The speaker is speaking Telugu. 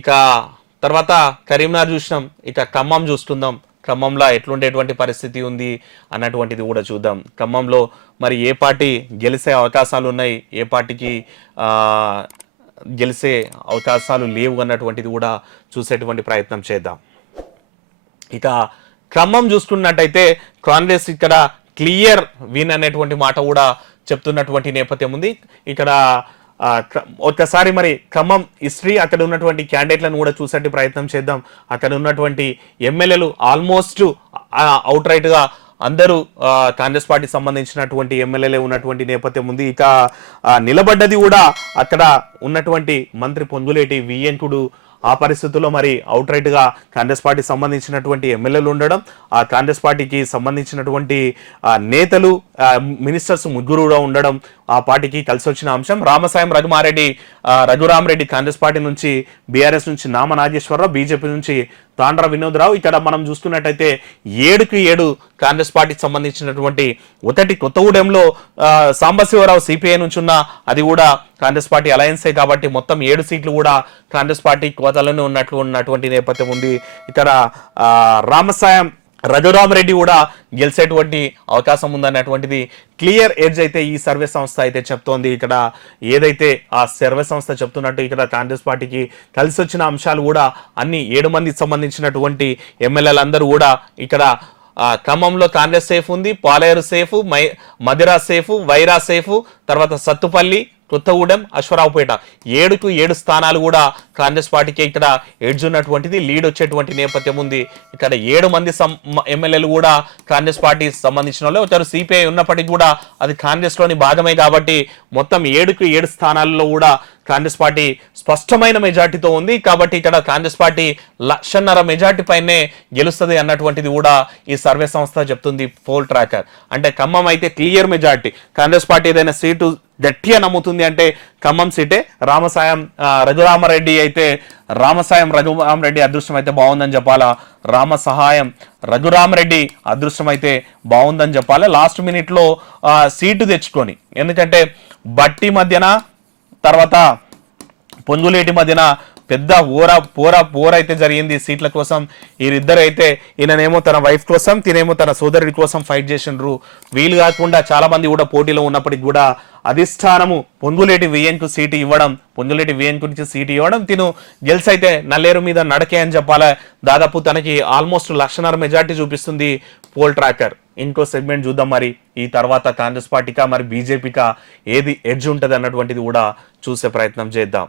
ఇక తర్వాత కరీంనగర్ చూసినాం, ఇక ఖమ్మం చూసుకుందాం. ఖమ్మంలో ఎట్లుండేటువంటి పరిస్థితి ఉంది అన్నటువంటిది కూడా చూద్దాం. ఖమ్మంలో మరి ఏ పార్టీ గెలిచే అవకాశాలు ఉన్నాయి, ఏ పార్టీకి గెలిచే అవకాశాలు లేవు అన్నటువంటిది కూడా చూసేటువంటి ప్రయత్నం చేద్దాం. ఇక ఖమ్మం చూసుకున్నట్టయితే కాంగ్రెస్ ఇక్కడ క్లియర్ విన్ అనేటువంటి మాట కూడా చెప్తున్నటువంటి నేపథ్యం ఉంది. ఇక్కడ ఒక్కసారి మరి ఖమ్మం హిస్టరీ, అక్కడ ఉన్నటువంటి క్యాండిడేట్లను కూడా చూసే ప్రయత్నం చేద్దాం. అక్కడ ఉన్నటువంటి ఎమ్మెల్యేలు ఆల్మోస్ట్ అవుట్ రైట్ గా అందరూ కాంగ్రెస్ పార్టీ సంబంధించినటువంటి ఎమ్మెల్యేలే ఉన్నటువంటి నేపథ్యం ఉంది. ఇక నిలబడ్డది కూడా అక్కడ ఉన్నటువంటి మంత్రి పొంగులేటి వెంకటుడు. ఆ పరిస్థితుల్లో మరి అవుట్ రైట్ గా కాంగ్రెస్ పార్టీకి సంబంధించినటువంటి ఎమ్మెల్యేలు ఉండడం, ఆ కాంగ్రెస్ పార్టీకి సంబంధించినటువంటి నేతలు మినిస్టర్స్ ముగ్గురు కూడా ఉండడం ఆ పార్టీకి కలిసి వచ్చిన అంశం. రామసాయం రఘురామరెడ్డి కాంగ్రెస్ పార్టీ నుంచి, బీఆర్ఎస్ నుంచి నామ నాగేశ్వరరావు, బీజేపీ నుంచి తాండ్ర వినోద్ రావు. ఇక్కడ మనం చూసుకున్నట్టయితే 7కు7 కాంగ్రెస్ పార్టీకి సంబంధించినటువంటి ఒకటి కొత్తగూడెంలో సాంబశివరావు సిపిఐ నుంచి ఉన్న, అది కూడా కాంగ్రెస్ పార్టీ అలయన్సే కాబట్టి మొత్తం 7 సీట్లు కూడా కాంగ్రెస్ పార్టీ కోతాలోనే ఉన్నటువంటి నేపథ్యం ఉంది. ఇక్కడ రామసాయం రఘురామరెడ్డి కూడా గెలిచేటువంటి అవకాశం ఉందన్నటువంటిది క్లియర్ ఎడ్జ్ అయితే ఈ సర్వే సంస్థ అయితే చెప్తోంది. ఇక్కడ ఏదైతే ఆ సర్వే సంస్థ చెప్తున్నట్టు ఇక్కడ కాంగ్రెస్ పార్టీకి కలిసి వచ్చిన అంశాలు కూడా అన్ని 7 మందికి సంబంధించినటువంటి ఎమ్మెల్యేలందరూ కూడా ఇక్కడ ఖమ్మంలో కాంగ్రెస్ సేఫ్ ఉంది, Paleru safe, Madhira safe, Wyra safe, తర్వాత సత్తుపల్లి, కొత్తగూడెం, అశ్వరావుపేట 7కు7 స్థానాలు కూడా కాంగ్రెస్ పార్టీకి ఇక్కడ ఎడ్జ్ ఉన్నటువంటిది, లీడ్ వచ్చేటువంటి నేపథ్యం ఉంది. ఇక్కడ 7 మంది ఎమ్మెల్యేలు కూడా కాంగ్రెస్ పార్టీ సంబంధించిన వాళ్ళు వచ్చారు. సిపిఐ ఉన్నప్పటికీ కూడా అది కాంగ్రెస్ లోని భాగమే కాబట్టి మొత్తం 7కు7 స్థానాల్లో కూడా కాంగ్రెస్ పార్టీ స్పష్టమైన మెజార్టీతో ఉంది. కాబట్టి ఇక్కడ కాంగ్రెస్ పార్టీ 1,50,000 మెజార్టీ పైనే గెలుస్తుంది అన్నటువంటిది కూడా ఈ సర్వే సంస్థ చెప్తుంది. పోల్ ట్రాకర్ అంటే ఖమ్మం అయితే క్లియర్ మెజార్టీ. కాంగ్రెస్ పార్టీ ఏదైనా సీటు గట్టిగా నమ్ముతుంది అంటే ఖమ్మం సీటే. రామసాయం రఘురామరెడ్డి అదృష్టం అయితే బాగుందని చెప్పాలా. రామసహాయం రఘురామరెడ్డి అదృష్టం అయితే బాగుందని చెప్పాలి. లాస్ట్ మినిట్ లో సీటు తెచ్చుకొని, ఎందుకంటే బట్టి మధ్యన తర్వాత పొంగులేటి మధ్యన పెద్ద పోర అయితే జరిగింది సీట్ల కోసం. వీరిద్దరు అయితే, ఈయననేమో తన వైఫ్ కోసం, తినేమో తన సోదరుడి కోసం ఫైట్ చేసిండ్రు. వీలు కాకుండా చాలా మంది కూడా పోటీలో ఉన్నప్పటికీ కూడా అధిష్టానము పొంగులేటి వెంకటకు సీటు ఇవ్వడం, తిను గెలిసైతే నల్లేరు మీద నడకే అని చెప్పాలి. దాదాపు తనకి ఆల్మోస్ట్ 1,50,000 మెజార్టీ చూపిస్తుంది పోల్ ట్రాకర్. ఇంకో సెగ్మెంట్ చూద్దాం మరి ఈ తర్వాత కాంగ్రెస్ పార్టీకా మరి బీజేపీకా ఏది ఎడ్జ్ ఉంటుంది అన్నటువంటిది కూడా చూసే ప్రయత్నం చేద్దాం.